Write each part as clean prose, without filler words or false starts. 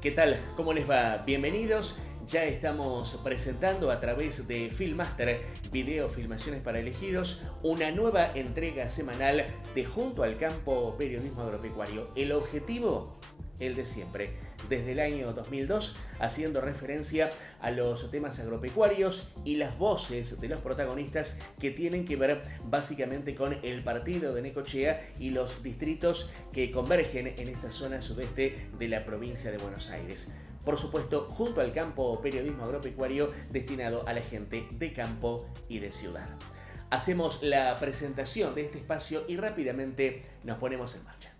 ¿Qué tal? ¿Cómo les va? Bienvenidos. Ya estamos presentando a través de Filmmaster, video filmaciones para elegidos, una nueva entrega semanal de Junto al Campo Periodismo Agropecuario. El objetivo, el de siempre, desde el año 2002, haciendo referencia a los temas agropecuarios y las voces de los protagonistas que tienen que ver básicamente con el partido de Necochea y los distritos que convergen en esta zona sudeste de la provincia de Buenos Aires. Por supuesto, Junto al Campo Periodismo Agropecuario destinado a la gente de campo y de ciudad. Hacemos la presentación de este espacio y rápidamente nos ponemos en marcha.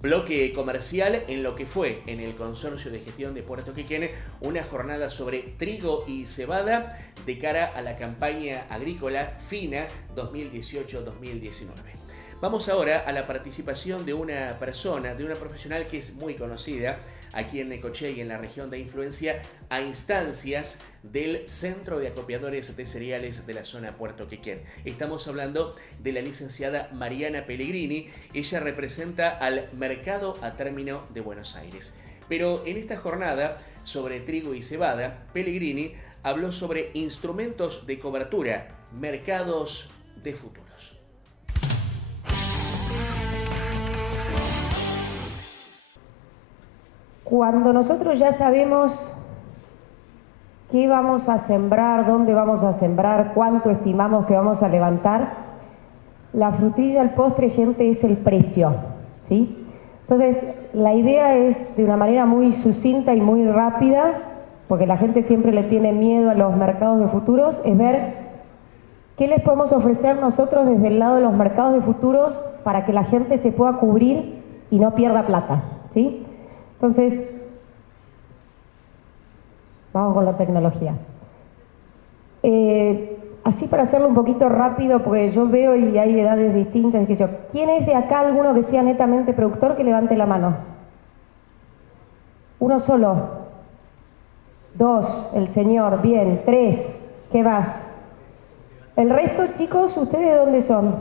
Bloque comercial en lo que fue en el Consorcio de Gestión de Puerto Quequén una jornada sobre trigo y cebada de cara a la campaña agrícola fina 2018-2019. Vamos ahora a la participación de una persona, de una profesional que es muy conocida aquí en Necochea y en la región de influencia a instancias del Centro de Acopiadores de Cereales de la zona Puerto Quequén. Estamos hablando de la licenciada Mariana Pellegrini. Ella representa al Mercado a Término de Buenos Aires. Pero en esta jornada sobre trigo y cebada, Pellegrini habló sobre instrumentos de cobertura, mercados de futuros. Cuando nosotros ya sabemos qué vamos a sembrar, dónde vamos a sembrar, cuánto estimamos que vamos a levantar, la frutilla, el postre, gente, es el precio, ¿sí? Entonces, la idea es de una manera muy sucinta y muy rápida, porque la gente siempre le tiene miedo a los mercados de futuros, es ver qué les podemos ofrecer nosotros desde el lado de los mercados de futuros para que la gente se pueda cubrir y no pierda plata, ¿sí? Entonces, vamos con la tecnología. Así para hacerlo un poquito rápido, porque yo veo y hay edades distintas. ¿Quién es de acá, alguno que sea netamente productor, que levante la mano? Uno solo. Dos, el señor. Bien. Tres. ¿Qué más? El resto, chicos, ¿ustedes de dónde son?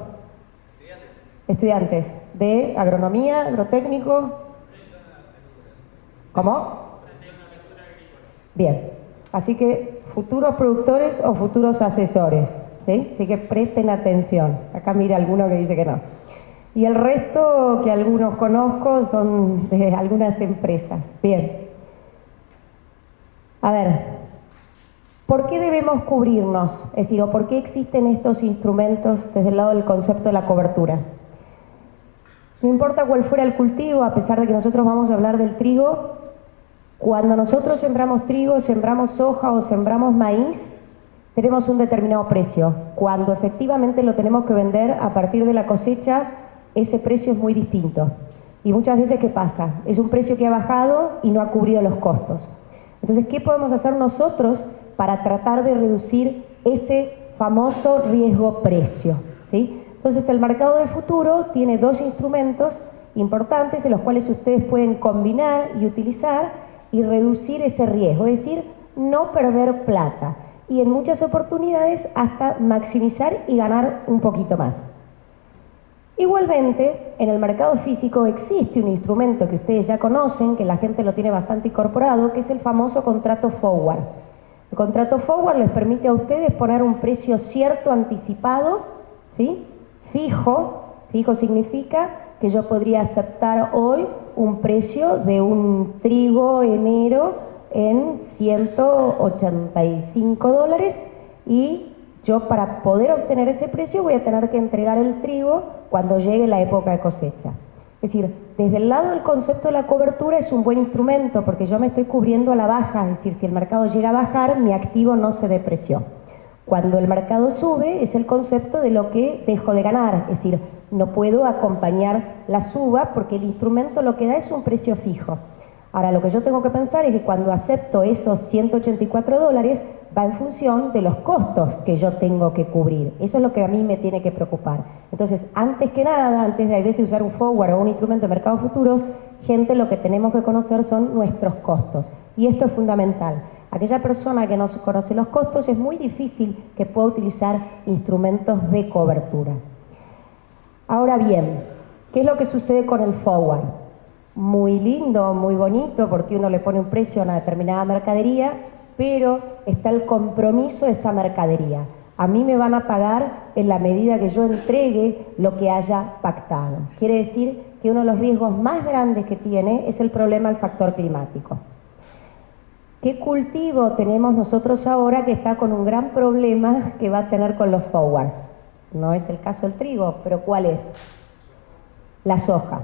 Estudiantes. ¿De agronomía, agrotécnico? ¿Cómo? Bien, así que futuros productores o futuros asesores, ¿sí? Así que presten atención. Acá mira alguno que dice que no. Y el resto, que algunos conozco, son de algunas empresas. Bien. A ver, ¿por qué debemos cubrirnos? Es decir, ¿o por qué existen estos instrumentos desde el lado del concepto de la cobertura? No importa cuál fuera el cultivo, a pesar de que nosotros vamos a hablar del trigo, cuando nosotros sembramos trigo, sembramos soja o sembramos maíz, tenemos un determinado precio. Cuando efectivamente lo tenemos que vender a partir de la cosecha, ese precio es muy distinto. Y muchas veces, ¿qué pasa? Es un precio que ha bajado y no ha cubrido los costos. Entonces, ¿qué podemos hacer nosotros para tratar de reducir ese famoso riesgo-precio? ¿Sí? Entonces, el mercado de futuro tiene dos instrumentos importantes en los cuales ustedes pueden combinar y utilizar y reducir ese riesgo, es decir, no perder plata y en muchas oportunidades hasta maximizar y ganar un poquito más. Igualmente, en el mercado físico existe un instrumento que ustedes ya conocen, que la gente lo tiene bastante incorporado, que es el famoso contrato forward. El contrato forward les permite a ustedes poner un precio cierto, anticipado, ¿sí? Fijo significa que yo podría aceptar hoy un precio de un trigo enero en $185 y yo, para poder obtener ese precio, voy a tener que entregar el trigo cuando llegue la época de cosecha. Es decir, desde el lado del concepto de la cobertura es un buen instrumento porque yo me estoy cubriendo a la baja, es decir, si el mercado llega a bajar, mi activo no se depreció. Cuando el mercado sube es el concepto de lo que dejo de ganar, es decir, no puedo acompañar la suba porque el instrumento lo que da es un precio fijo. Ahora, lo que yo tengo que pensar es que cuando acepto esos 184 dólares, va en función de los costos que yo tengo que cubrir. Eso es lo que a mí me tiene que preocupar. Entonces, antes que nada, antes de a veces usar un forward o un instrumento de mercados futuros, gente, lo que tenemos que conocer son nuestros costos. Y esto es fundamental. Aquella persona que no conoce los costos, es muy difícil que pueda utilizar instrumentos de cobertura. Ahora bien, ¿qué es lo que sucede con el forward? Muy lindo, muy bonito, porque uno le pone un precio a una determinada mercadería, pero está el compromiso de esa mercadería. A mí me van a pagar en la medida que yo entregue lo que haya pactado. Quiere decir que uno de los riesgos más grandes que tiene es el problema del factor climático. ¿Qué cultivo tenemos nosotros ahora que está con un gran problema que va a tener con los forwards? No es el caso del trigo, pero ¿cuál es? La soja.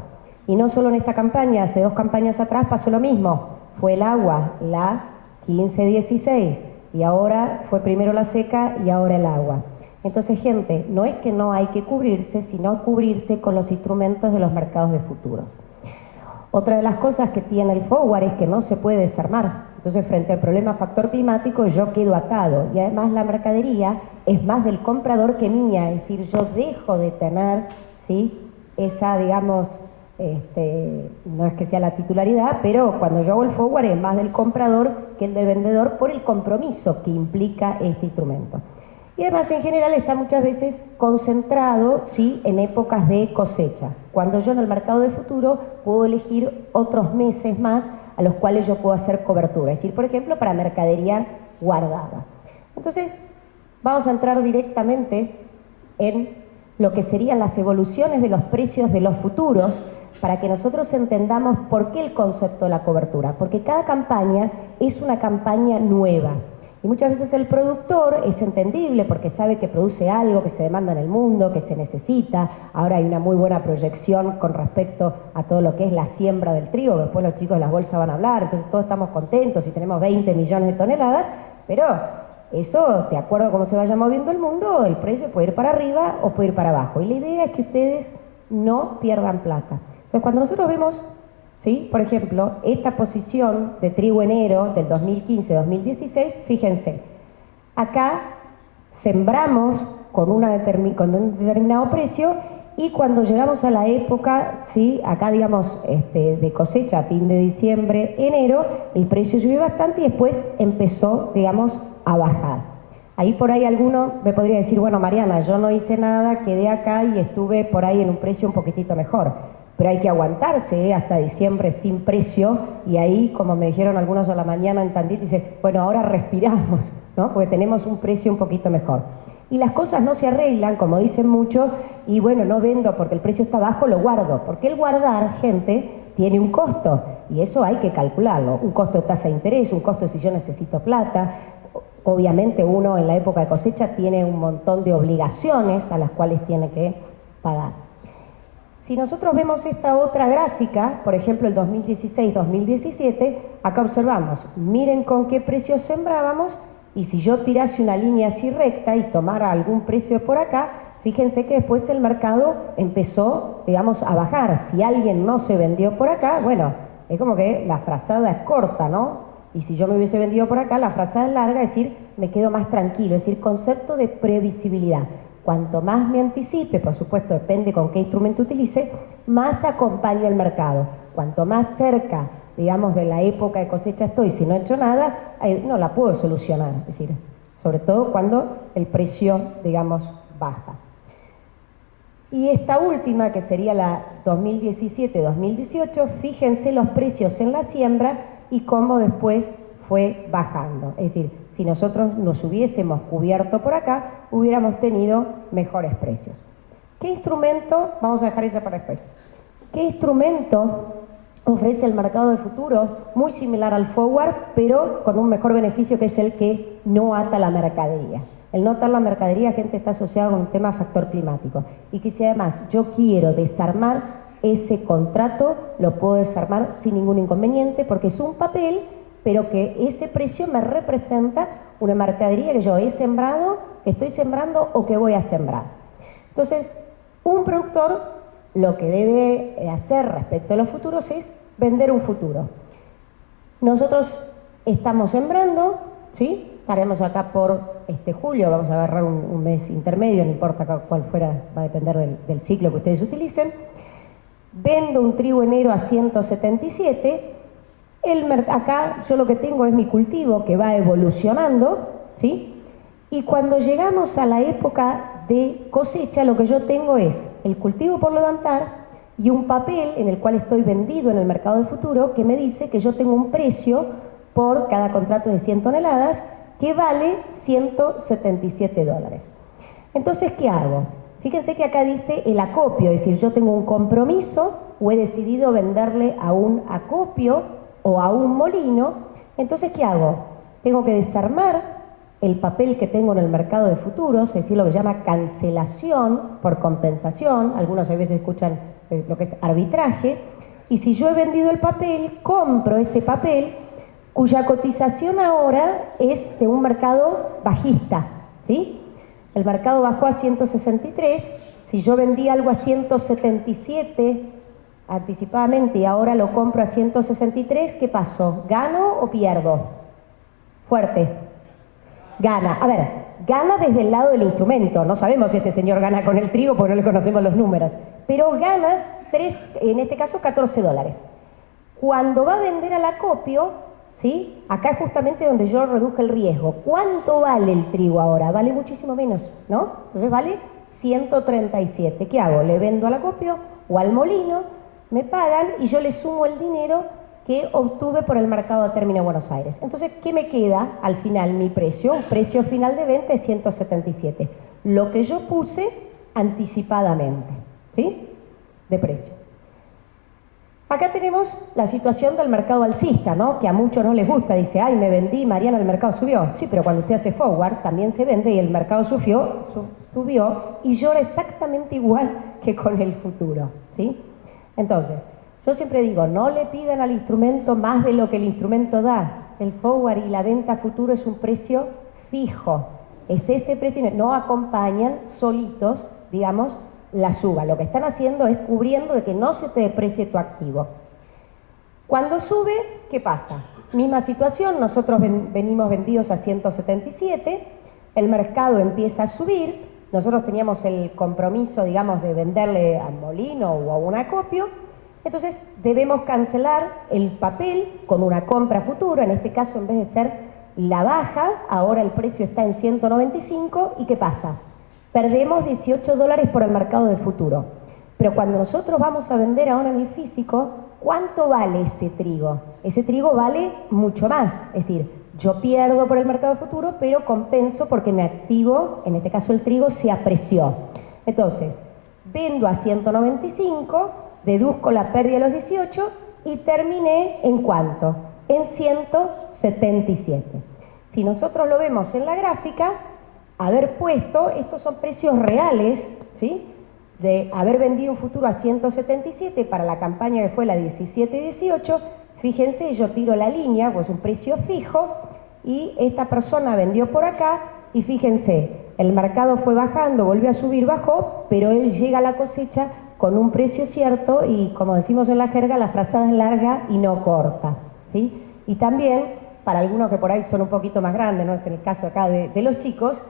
Y no solo en esta campaña, hace 2 campañas atrás pasó lo mismo. Fue el agua, la 15-16, y ahora fue primero la seca y ahora el agua. Entonces, gente, no es que no hay que cubrirse, sino cubrirse con los instrumentos de los mercados de futuros. Otra de las cosas que tiene el forward es que no se puede desarmar. Entonces, frente al problema factor climático, yo quedo atado. Y además la mercadería es más del comprador que mía. Es decir, yo dejo de tener, ¿sí?, esa, digamos, no es que sea la titularidad, pero cuando yo hago el forward es más del comprador que el del vendedor por el compromiso que implica este instrumento. Y además, en general, está muchas veces concentrado, ¿sí?, en épocas de cosecha, cuando yo en el mercado de futuro puedo elegir otros meses más a los cuales yo puedo hacer cobertura, es decir, por ejemplo, para mercadería guardada. Entonces, vamos a entrar directamente en lo que serían las evoluciones de los precios de los futuros, para que nosotros entendamos por qué el concepto de la cobertura, porque cada campaña es una campaña nueva. Y muchas veces el productor es entendible porque sabe que produce algo que se demanda en el mundo, que se necesita. Ahora hay una muy buena proyección con respecto a todo lo que es la siembra del trigo, que después los chicos de las bolsas van a hablar, entonces todos estamos contentos y tenemos 20 millones de toneladas, pero eso, de acuerdo a cómo se vaya moviendo el mundo, el precio puede ir para arriba o puede ir para abajo. Y la idea es que ustedes no pierdan plata. Entonces, cuando nosotros vemos, ¿sí?, por ejemplo, esta posición de trigo enero del 2015-2016, fíjense, acá sembramos con un determinado precio y cuando llegamos a la época, ¿sí?, acá digamos de cosecha, fin de diciembre, enero, el precio subió bastante y después empezó, digamos, a bajar. Ahí por ahí alguno me podría decir, bueno, Mariana, yo no hice nada, quedé acá y estuve por ahí en un precio un poquitito mejor. Pero hay que aguantarse hasta diciembre sin precio, y ahí, como me dijeron algunos a la mañana en Tandil, dice, bueno, ahora respiramos, ¿no?, porque tenemos un precio un poquito mejor. Y las cosas no se arreglan, como dicen muchos, y bueno, no vendo porque el precio está bajo, lo guardo. Porque el guardar, gente, tiene un costo, y eso hay que calcularlo. Un costo de tasa de interés, un costo si yo necesito plata. Obviamente uno en la época de cosecha tiene un montón de obligaciones a las cuales tiene que pagar. Si nosotros vemos esta otra gráfica, por ejemplo el 2016-2017, acá observamos, miren con qué precio sembrábamos, y si yo tirase una línea así recta y tomara algún precio por acá, fíjense que después el mercado empezó, digamos, a bajar. Si alguien no se vendió por acá, bueno, es como que la frazada es corta, ¿no? Y si yo me hubiese vendido por acá, la frazada es larga, es decir, me quedo más tranquilo, es decir, concepto de previsibilidad. Cuanto más me anticipe, por supuesto, depende con qué instrumento utilice, más acompaño el mercado. Cuanto más cerca, digamos, de la época de cosecha estoy, si no he hecho nada, no la puedo solucionar. Es decir, sobre todo cuando el precio, digamos, baja. Y esta última, que sería la 2017-2018, fíjense los precios en la siembra y cómo después fue bajando. Es decir, si nosotros nos hubiésemos cubierto por acá, hubiéramos tenido mejores precios. ¿Qué instrumento, vamos a dejar esa para después, qué instrumento ofrece el mercado de futuro? Muy similar al forward, pero con un mejor beneficio, que es el que no ata la mercadería. El no atar la mercadería, gente, está asociado con un tema factor climático. Y que si además yo quiero desarmar ese contrato, lo puedo desarmar sin ningún inconveniente, porque es un papel, pero que ese precio me representa una mercadería que yo he sembrado, que estoy sembrando o que voy a sembrar. Entonces, Un productor lo que debe hacer respecto a los futuros es vender un futuro. Nosotros estamos sembrando, ¿sí? Estaremos acá por julio, vamos a agarrar un mes intermedio, no importa cuál fuera, va a depender del ciclo que ustedes utilicen. Vendo un trigo enero a 177. Acá yo lo que tengo es mi cultivo que va evolucionando, ¿sí? Y cuando llegamos a la época de cosecha, lo que yo tengo es el cultivo por levantar y un papel en el cual estoy vendido en el mercado del futuro que me dice que yo tengo un precio por cada contrato de 100 toneladas que vale $177. Entonces, ¿qué hago? Fíjense que acá dice el acopio, es decir, yo tengo un compromiso o he decidido venderle a un acopio o a un molino. Entonces, ¿qué hago? Tengo que desarmar el papel que tengo en el mercado de futuros, es decir, lo que se llama cancelación por compensación. Algunos a veces escuchan lo que es arbitraje. Y si yo he vendido el papel, compro ese papel cuya cotización ahora es de un mercado bajista, ¿sí? El mercado bajó a 163, si yo vendí algo a 177 anticipadamente y ahora lo compro a 163, ¿qué pasó? ¿Gano o pierdo? Fuerte. Gana. A ver, gana desde el lado del instrumento. No sabemos si este señor gana con el trigo porque no le conocemos los números. Pero gana, en este caso, $14. Cuando va a vender al acopio, ¿sí? Acá es justamente donde yo reduje el riesgo. ¿Cuánto vale el trigo ahora? Vale muchísimo menos, ¿no? Entonces vale 137. ¿Qué hago? Le vendo al acopio o al molino, me pagan y yo le sumo el dinero que obtuve por el mercado de término de Buenos Aires. Entonces, ¿qué me queda al final? Mi precio, un precio final de venta es 177. Lo que yo puse anticipadamente, ¿sí? De precio. Acá tenemos la situación del mercado alcista, ¿no? Que a muchos no les gusta. Dice, ay, me vendí, Mariana, el mercado subió. Sí, pero cuando usted hace forward, también se vende y el mercado subió y llora exactamente igual que con el futuro, ¿sí? Entonces, yo siempre digo, no le pidan al instrumento más de lo que el instrumento da. El forward y la venta a futuro es un precio fijo. Es ese precio, no acompañan solitos, digamos, la suba. Lo que están haciendo es cubriendo de que no se te deprecie tu activo. Cuando sube, ¿qué pasa? Misma situación, nosotros venimos vendidos a 177, el mercado empieza a subir, nosotros teníamos el compromiso, digamos, de venderle al molino o a un acopio, entonces debemos cancelar el papel con una compra futura, en este caso en vez de ser la baja, ahora el precio está en 195, ¿y qué pasa? Perdemos $18 por el mercado de futuro. Pero cuando nosotros vamos a vender ahora en el físico, ¿cuánto vale ese trigo? Ese trigo vale mucho más. Es decir, yo pierdo por el mercado de futuro, pero compenso porque mi activo, en este caso el trigo, se apreció. Entonces, vendo a 195, deduzco la pérdida de los 18 y terminé ¿en cuánto? En 177. Si nosotros lo vemos en la gráfica, haber puesto, estos son precios reales, ¿sí? De haber vendido un futuro a 177 para la campaña que fue la 17-18, fíjense, yo tiro la línea, pues un precio fijo, y esta persona vendió por acá, y fíjense, el mercado fue bajando, volvió a subir, bajó, pero él llega a la cosecha con un precio cierto, y como decimos en la jerga, la frazada es larga y no corta, ¿sí? Y también, para algunos que por ahí son un poquito más grandes, no es el caso acá de los chicos,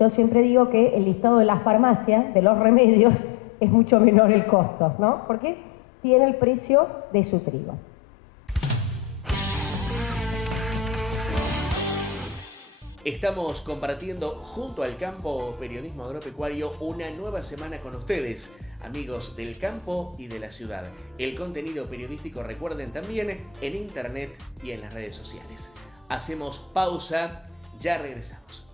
yo siempre digo que el listado de las farmacias, de los remedios, es mucho menor el costo, ¿no? Porque tiene el precio de su trigo. Estamos compartiendo junto al campo periodismo agropecuario una nueva semana con ustedes, amigos del campo y de la ciudad. El contenido periodístico, recuerden, también en internet y en las redes sociales. Hacemos pausa, ya regresamos.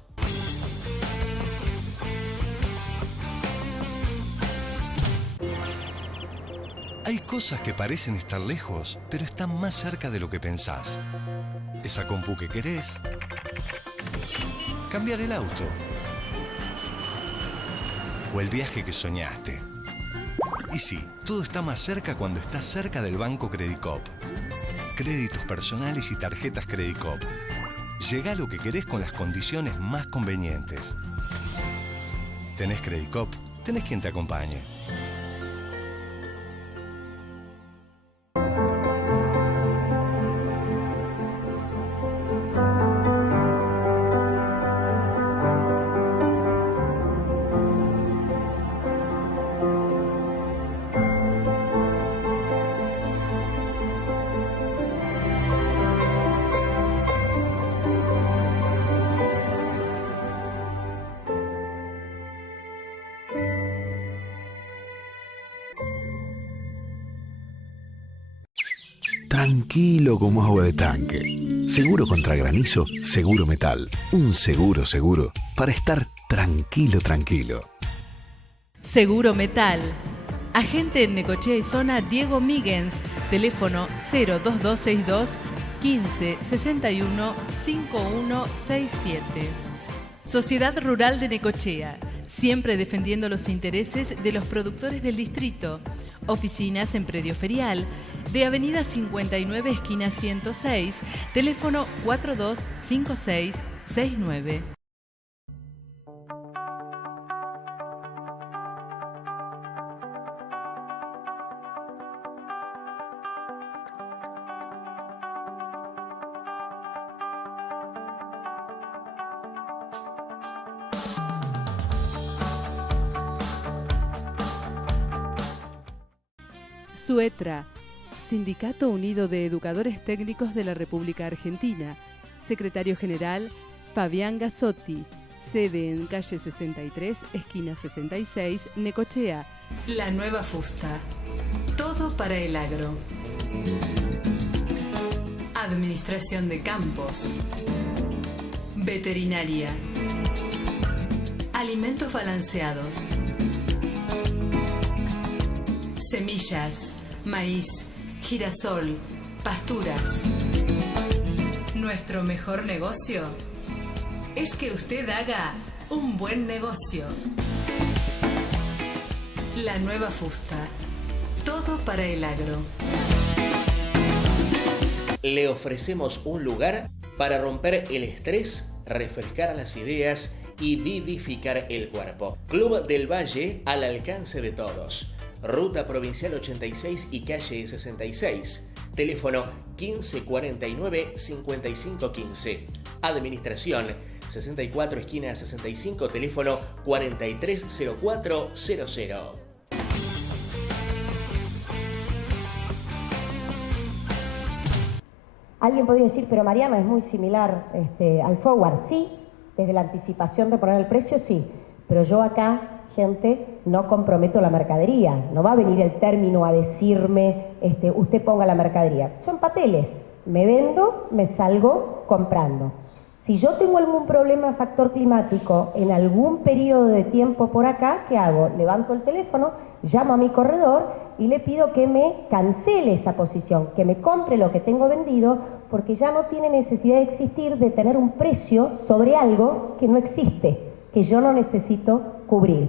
Hay cosas que parecen estar lejos, pero están más cerca de lo que pensás. Esa compu que querés. Cambiar el auto. O el viaje que soñaste. Y sí, todo está más cerca cuando estás cerca del Banco Credicop. Créditos personales y tarjetas Credicop. Llegá a lo que querés con las condiciones más convenientes. ¿Tenés Credicop? Tenés quien te acompañe. tranquilo como agua de tanque. Seguro contra granizo, Seguro Metal. Un seguro seguro para estar tranquilo, tranquilo. Seguro Metal. Agente en Necochea y Zona Diego Míguez. Teléfono 02262 15 61 5167. Sociedad Rural de Necochea. Siempre defendiendo los intereses de los productores del distrito. Oficinas en Predio Ferial, de Avenida 59, esquina 106, teléfono 425669. SUETRA, Sindicato Unido de Educadores Técnicos de la República Argentina. Secretario General, Fabián Gazzotti. Sede en calle 63, esquina 66, Necochea. La Nueva Fusta. Todo para el agro. Administración de campos. Veterinaria. Alimentos balanceados. Semillas, maíz, girasol, pasturas. Nuestro mejor negocio es que usted haga un buen negocio. La Nueva Fusta. Todo para el agro. Le ofrecemos un lugar para romper el estrés, refrescar las ideas y vivificar el cuerpo. Club del Valle al alcance de todos. Ruta Provincial 86 y calle 66. Teléfono 1549 5515. Administración 64 esquina 65. Teléfono 430400. Alguien podría decir, pero Mariana, es muy similar al forward. Sí, desde la anticipación de poner el precio, sí. Pero yo acá, gente, no comprometo la mercadería. No va a venir el término a decirme, usted ponga la mercadería. Son papeles. Me vendo, me salgo comprando. Si yo tengo algún problema factor climático en algún periodo de tiempo por acá, ¿qué hago? Levanto el teléfono, llamo a mi corredor y le pido que me cancele esa posición, que me compre lo que tengo vendido, porque ya no tiene necesidad de existir de tener un precio sobre algo que no existe, que yo no necesito cubrir.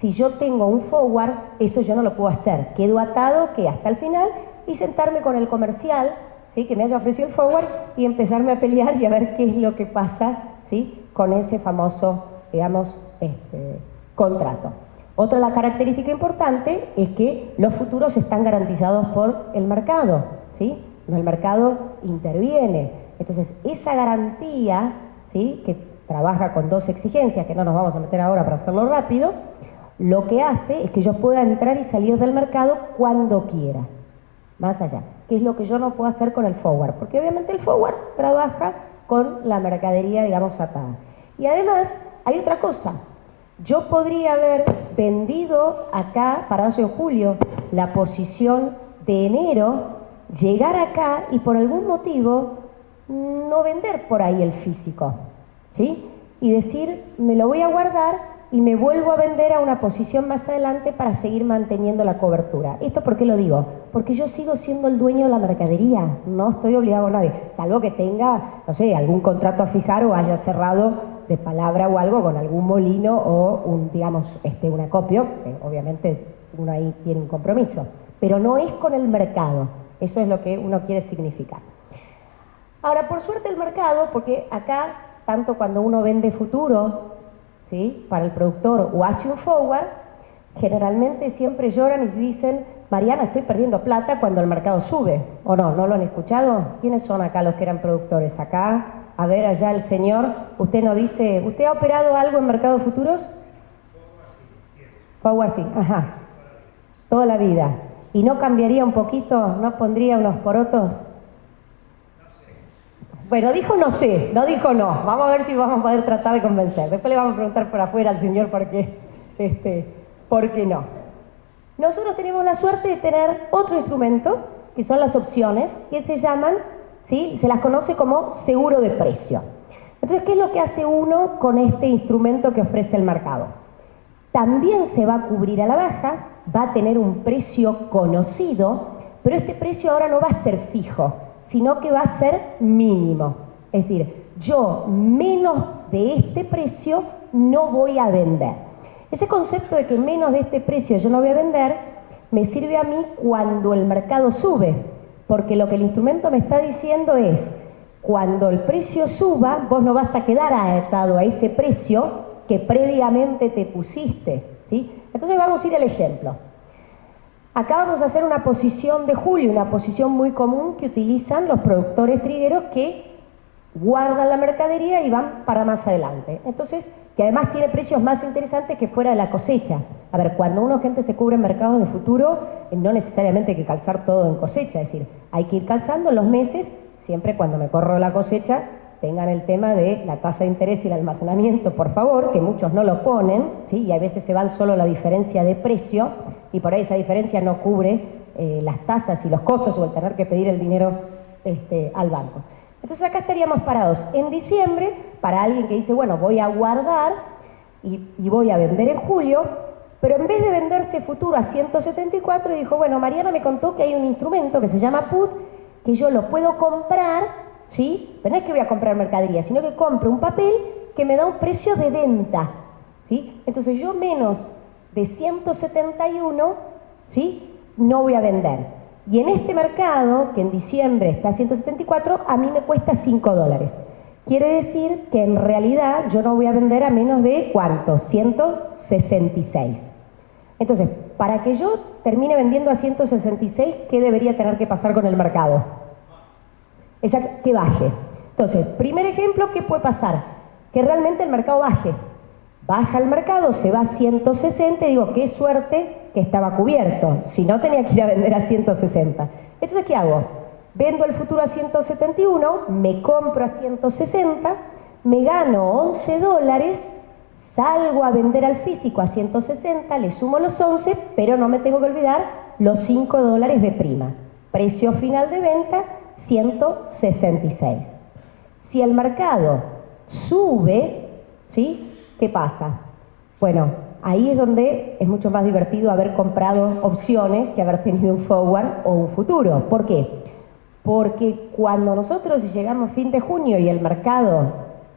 Si yo tengo un forward, eso yo no lo puedo hacer. Quedo atado que hasta el final y sentarme con el comercial, ¿sí?, que me haya ofrecido el forward y empezarme a pelear y a ver qué es lo que pasa, ¿sí?, con ese famoso, digamos, contrato. Otra de las características importantes es que los futuros están garantizados por el mercado, ¿sí? El mercado interviene. Entonces, esa garantía, ¿sí?, que trabaja con dos exigencias, que no nos vamos a meter ahora para hacerlo rápido, lo que hace es que yo pueda entrar y salir del mercado cuando quiera, más allá, que es lo que yo no puedo hacer con el forward, porque obviamente el forward trabaja con la mercadería, digamos, atada. Y además, hay otra cosa, yo podría haber vendido acá, para 12 de julio, la posición de enero, llegar acá y por algún motivo no vender por ahí el físico, ¿sí? Y decir, me lo voy a guardar y me vuelvo a vender a una posición más adelante para seguir manteniendo la cobertura. ¿Esto por qué lo digo? Porque yo sigo siendo el dueño de la mercadería, no estoy obligado a nadie, salvo que tenga, no sé, algún contrato a fijar o haya cerrado de palabra o algo con algún molino o un, digamos, un acopio, que obviamente uno ahí tiene un compromiso, pero no es con el mercado, eso es lo que uno quiere significar. Ahora, por suerte el mercado, porque acá, tanto cuando uno vende futuro, ¿sí?, para el productor o hace un forward, generalmente siempre lloran y dicen, Mariana, estoy perdiendo plata cuando el mercado sube. ¿O no? ¿No lo han escuchado? ¿Quiénes son acá los que eran productores? Acá, a ver, allá el señor, usted nos dice, ¿usted ha operado algo en mercados futuros? Forward sí, ajá. Toda la vida. ¿Y no cambiaría un poquito? ¿No pondría unos porotos? Bueno, dijo no sé, no dijo no. Vamos a ver si vamos a poder tratar de convencer. Después le vamos a preguntar por afuera al señor por qué no. Nosotros tenemos la suerte de tener otro instrumento, que son las opciones, que se llaman, ¿sí? Se las conoce como seguro de precio. Entonces, ¿qué es lo que hace uno con este instrumento que ofrece el mercado? También se va a cubrir a la baja, va a tener un precio conocido, pero este precio ahora no va a ser fijo, sino que va a ser mínimo. Es decir, yo menos de este precio no voy a vender. Ese concepto de que menos de este precio yo no voy a vender me sirve a mí cuando el mercado sube, porque lo que el instrumento me está diciendo es, cuando el precio suba, vos no vas a quedar atado a ese precio que previamente te pusiste, ¿sí? Entonces vamos a ir al ejemplo. Acá vamos a hacer una posición de julio, una posición muy común que utilizan los productores trigueros que guardan la mercadería y van para más adelante. Entonces, que además tiene precios más interesantes que fuera de la cosecha. A ver, cuando uno, gente, se cubre en mercados de futuro, no necesariamente hay que calzar todo en cosecha, es decir, hay que ir calzando los meses, siempre cuando me corro la cosecha, tengan el tema de la tasa de interés y el almacenamiento, por favor, que muchos no lo ponen, ¿sí? Y a veces se van solo la diferencia de precio, y por ahí esa diferencia no cubre las tasas y los costos o el tener que pedir el dinero al banco. Entonces acá estaríamos parados en diciembre, para alguien que dice, bueno, voy a guardar y voy a vender en julio, pero en vez de venderse futuro a 174, dijo, bueno, Mariana me contó que hay un instrumento que se llama put, que yo lo puedo comprar, ¿sí? Pero no es que voy a comprar mercadería, sino que compro un papel que me da un precio de venta, ¿sí? Entonces yo menos de 171, ¿sí? No voy a vender. Y en este mercado, que en diciembre está a 174, a mí me cuesta $5. Quiere decir que en realidad yo no voy a vender a menos de, ¿cuánto? 166. Entonces, para que yo termine vendiendo a 166, ¿qué debería tener que pasar con el mercado? Que baje. Entonces, primer ejemplo, ¿qué puede pasar? Que realmente el mercado baje. Baja el mercado, se va a 160 y digo, qué suerte que estaba cubierto. Si no, tenía que ir a vender a 160. Entonces, ¿qué hago? Vendo el futuro a 171, me compro a 160, me gano $11, salgo a vender al físico a 160, le sumo los 11, pero no me tengo que olvidar los $5 de prima. Precio final de venta, 166. Si el mercado sube, ¿sí? ¿Qué pasa? Bueno, ahí es donde es mucho más divertido haber comprado opciones que haber tenido un forward o un futuro. ¿Por qué? Porque cuando nosotros llegamos fin de junio y el mercado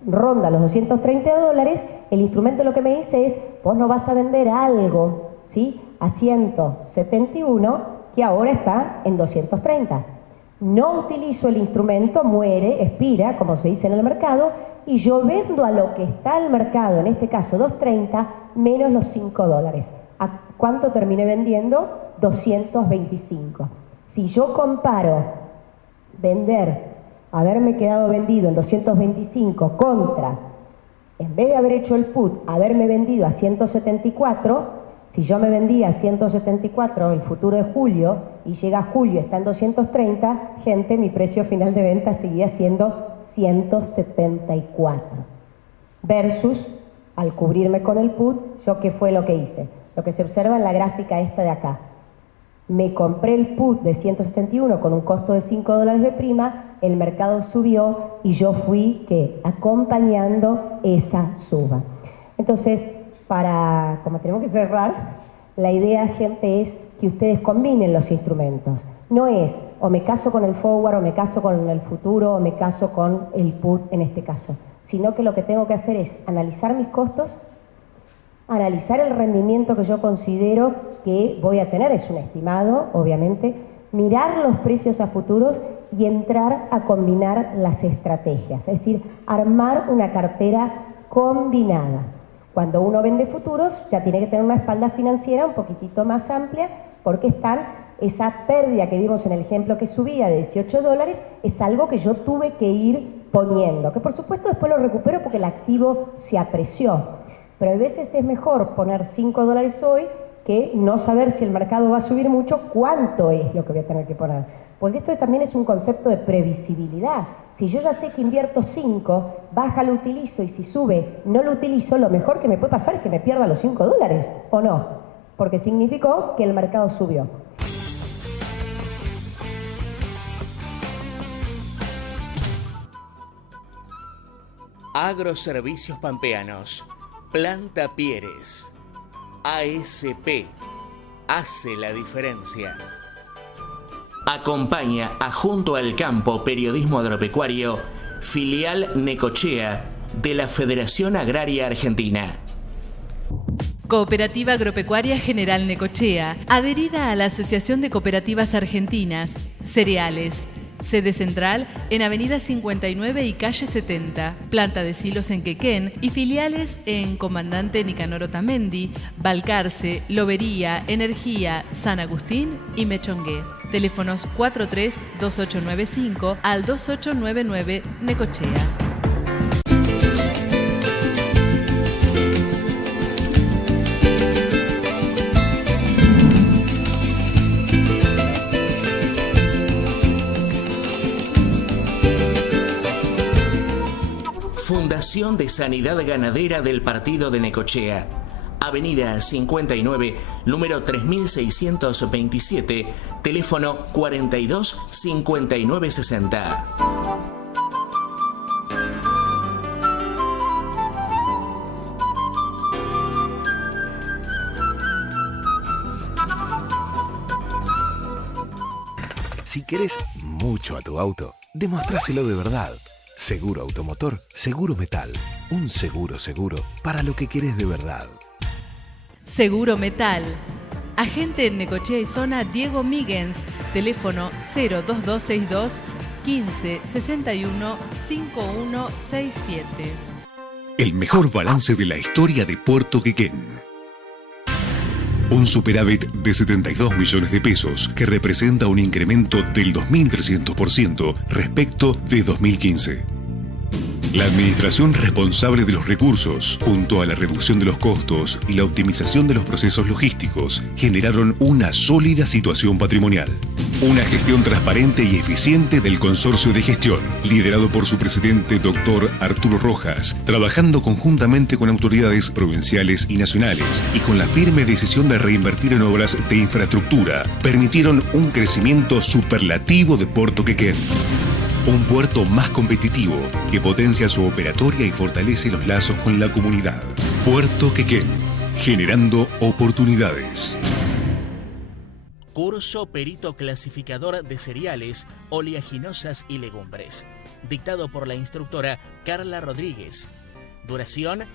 ronda los $230, el instrumento lo que me dice es, vos no vas a vender algo, ¿sí? A 171 que ahora está en 230. No utilizo el instrumento, muere, expira, como se dice en el mercado, y yo vendo a lo que está el mercado, en este caso 230, menos los $5. ¿A cuánto terminé vendiendo? 225. Si yo comparo haberme quedado vendido en 225 contra, en vez de haber hecho el put, haberme vendido a 174, si yo me vendía a 174 el futuro de julio y llega julio, está en 230, gente, mi precio final de venta seguía siendo 174. Versus, al cubrirme con el put, ¿yo qué fue lo que hice? Lo que se observa en la gráfica esta de acá. Me compré el put de 171 con un costo de $5 de prima, el mercado subió y yo fui, ¿qué? Acompañando esa suba. Entonces, como tenemos que cerrar, la idea, gente, es que ustedes combinen los instrumentos. No es, o me caso con el forward, o me caso con el futuro, o me caso con el put en este caso, sino que lo que tengo que hacer es analizar mis costos, analizar el rendimiento que yo considero que voy a tener, es un estimado, obviamente, mirar los precios a futuros y entrar a combinar las estrategias, es decir, armar una cartera combinada. Cuando uno vende futuros, ya tiene que tener una espalda financiera un poquitito más amplia, porque esa pérdida que vimos en el ejemplo que subía de $18, es algo que yo tuve que ir poniendo, que por supuesto después lo recupero porque el activo se apreció. Pero a veces es mejor poner $5 hoy que no saber si el mercado va a subir mucho, cuánto es lo que voy a tener que poner. Porque esto también es un concepto de previsibilidad. Si yo ya sé que invierto 5, baja lo utilizo y si sube no lo utilizo, lo mejor que me puede pasar es que me pierda los $5, ¿o no? Porque significó que el mercado subió. Agroservicios Pampeanos, Planta Pieres, ASP, hace la diferencia. Acompaña a Junto al Campo Periodismo Agropecuario, filial Necochea de la Federación Agraria Argentina. Cooperativa Agropecuaria General Necochea, adherida a la Asociación de Cooperativas Argentinas, Cereales. Sede central en Avenida 59 y Calle 70, planta de silos en Quequén y filiales en Comandante Nicanor Otamendi, Balcarce, Lobería, Energía, San Agustín y Mechongué. Teléfonos 43-2895 al 2899 Necochea. Fundación de Sanidad Ganadera del Partido de Necochea. Avenida 59, número 3627, teléfono 42 59 60. Si querés mucho a tu auto, demostráselo de verdad. Seguro Automotor, Seguro Metal. Un seguro para lo que querés de verdad. Seguro Metal. Agente en Necochea y Zona Diego Míguez. Teléfono 02262 15 61 5167. El mejor balance de la historia de Puerto Quequén. Un superávit de 72 millones de pesos que representa un incremento del 2.300% respecto de 2015. La administración responsable de los recursos, junto a la reducción de los costos y la optimización de los procesos logísticos, generaron una sólida situación patrimonial. Una gestión transparente y eficiente del consorcio de gestión, liderado por su presidente, Dr. Arturo Rojas, trabajando conjuntamente con autoridades provinciales y nacionales y con la firme decisión de reinvertir en obras de infraestructura, permitieron un crecimiento superlativo de Puerto Quequén. Un puerto más competitivo que potencia su operatoria y fortalece los lazos con la comunidad. Puerto Quequén, generando oportunidades. Curso Perito Clasificador de Cereales, Oleaginosas y Legumbres. Dictado por la instructora Carla Rodríguez. Duración: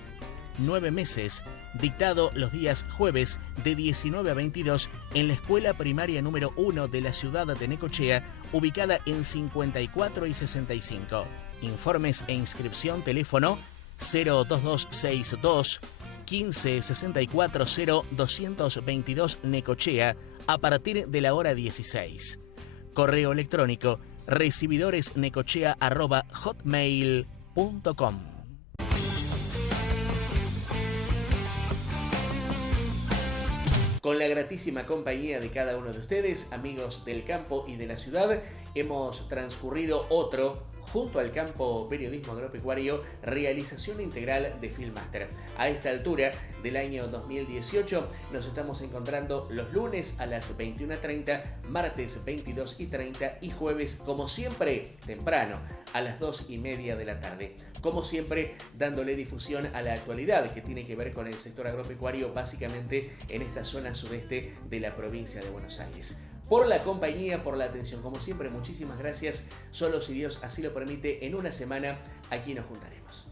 9 meses. Dictado los días jueves de 19 a 22 en la Escuela Primaria número 1 de la ciudad de Necochea, ubicada en 54 y 65. Informes e inscripción, teléfono 02262 15 64 0222 Necochea, a partir de la hora 16. Correo electrónico recibidoresnecochea@hotmail.com. Con la gratísima compañía de cada uno de ustedes, amigos del campo y de la ciudad, hemos transcurrido otro Junto al Campo Periodismo Agropecuario, realización integral de Filmmaster. A esta altura del año 2018 nos estamos encontrando los lunes a las 21:30, martes 22:30 y jueves, como siempre, temprano, a las 2:30 de la tarde. Como siempre, dándole difusión a la actualidad que tiene que ver con el sector agropecuario, básicamente en esta zona sudeste de la provincia de Buenos Aires. Por la compañía, por la atención, como siempre, muchísimas gracias. Solo si Dios así lo permite, en una semana aquí nos juntaremos.